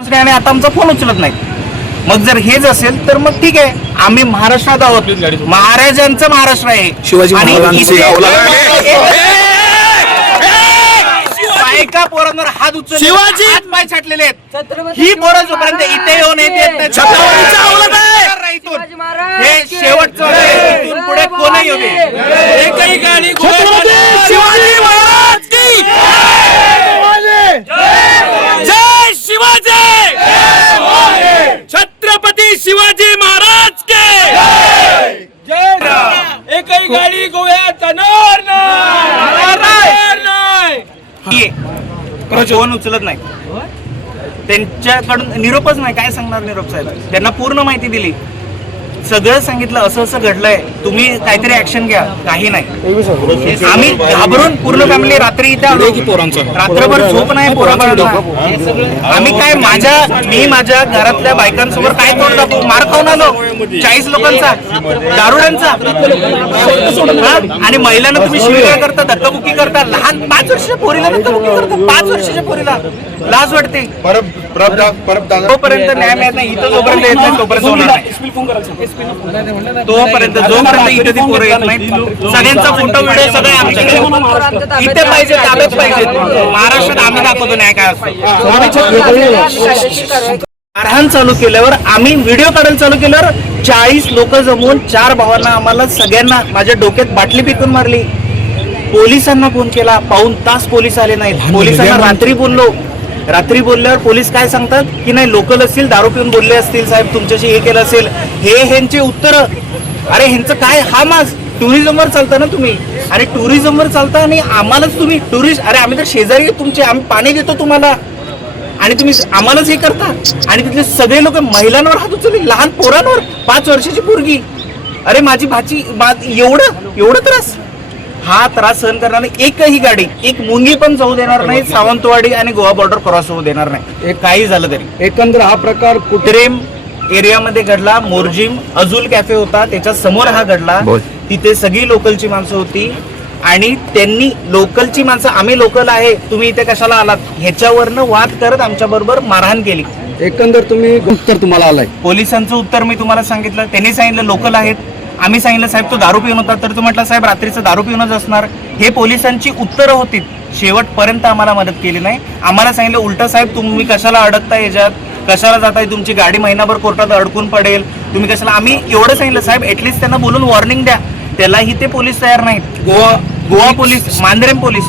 आणि आता आमचा फोन उचलत नाही. मग जर हेच असेल तर मग ठीक आहे, आम्ही महाराष्ट्रात आहोत, महाराजांचं महाराष्ट्र आहे. शिवाजी बायका पोरांवर हात उचलले, शिवाजी हात पाय छाटलेले आहेत. ही पोरं जोपर्यंत इथे येऊन येते हे शेवटचं आहे. इथून पुढे कोणही येऊ दे. एकही गाडी शिवाजी महाराज की जय शिवाजी, छत्रपती शिवाजी महाराज के जय. एकही गाडी गोव्यात जाणार नाही. फोन उचलत नाही, त्यांच्याकडून निरोपच नाही. काय सांगणार निरोप साहेब? त्यांना पूर्ण माहिती दिली, सगळं सांगितलं, असं असं घडलंय, तुम्ही काहीतरी ऍक्शन घ्या. काही नाही. आम्ही घाबरून पूर्ण फॅमिली रात्री इथे आलो. रात्रभर झोप नाही पोराबाळांना. आम्ही काय मी माझ्या घरातल्या बायकांसमोर काय तोंड दाखवू? मार खाऊन आलो 40 लोकांचा, दारुड्यांचा. आणि महिलांना तुम्ही शिवीगाळ करता, धक्काबुक्की करता. लहान 5 वर्षाच्या पोरीला धक्काबुक्की करता. 5 वर्षाच्या पोरीला लाज वाटते. तोपर्यंत न्याय मिळत नाही. इथं जोपर्यंत येत नाही तोपर्यंत होणार नाही. तोपर्यंत जोपर्यंत इथे ती पोरं येत नाही, सगळ्यांचा फोटो व्हिडिओ सगळे आमच्याकडे इथे पाहिजे, ताब्यात पाहिजे. महाराष्ट्रात आम्ही दाखवतो न्याय काय असतो. मारहाण चालू केल्यावर, आम्ही व्हिडिओ काढायला चालू केल्यावर 40 लोक जमून 4 भावांना, आम्हाला सगळ्यांना माझ्या डोक्यात बाटली फेकून मारली. पोलिसांना फोन केला, पाऊण तास पोलीस आले नाहीत. पोलिसांना रात्री बोलल्यावर पोलीस काय सांगतात की नाही, लोकल असतील, दारू पिऊन बोलले असतील साहेब, तुमच्याशी हे केलं असेल. हे ह्यांचे उत्तर. अरे ह्यांचं काय? हा मास टुरिझमवर चालता ना तुम्ही, आणि टुरिझमवर चालता आणि आम्हालाच तुम्ही टुरिस्ट. अरे आम्ही तर शेजारी तुमचे, आम्ही पाणी देतो तुम्हाला, आणि तुम्ही आम्हालाच हे करता. आणि तिथले सगळे लोक महिलांवर हात उचलले, लहान पोरांवर, 5 वर्षाची पोरगी. अरे माझी भाची, एवढं त्रास. हा त्रास सहन करणारी एकही गाडी, एक मुंगी पण जाऊ देणार नाही. सावंतवाडी आणि गोवा बॉर्डर क्रॉस होऊ देणार नाही. काही झालं तरी. एकंदर हा प्रकार कुत्रेम एरियामध्ये घडला. मोरजिम अजूल कॅफे होता, त्याच्या समोर हा घडला. तिथे सगळी लोकलची माणसं होती आणि त्यांनी लोकलची माणसं, आम्ही लोकल आहे, तुम्ही इथे कशाला आलात, ह्याच्यावरनं वाद करत आमच्या बरोबर मारहाण केली. एकंदर उत्तर तुम्हाला आलंय. पोलिसांचं उत्तर मी तुम्हाला सांगितलं. त्यांनी सांगितलं लोकल आहेत. आम्ही सांगितलं साहेब तो दारू पिऊन होता, तर तो म्हटला साहेब रात्रीचं दारू पिऊनच असणार. हे पोलिसांची उत्तरं होती. शेवटपर्यंत आम्हाला मदत केली नाही. आम्हाला सांगितलं उलट साहेब तुम्ही कशाला अडकताय, याच्यात कशाला जाताय, तुमची गाडी महिनाभर कोर्टात अडकून पडेल, तुम्ही कशाला. आम्ही एवढं सांगितलं साहेब, ऍटलीस्ट त्यांना बोलून वॉर्निंग द्या. त्यालाही ते पोलीस तयार नाहीत. Goa police, Mandrem police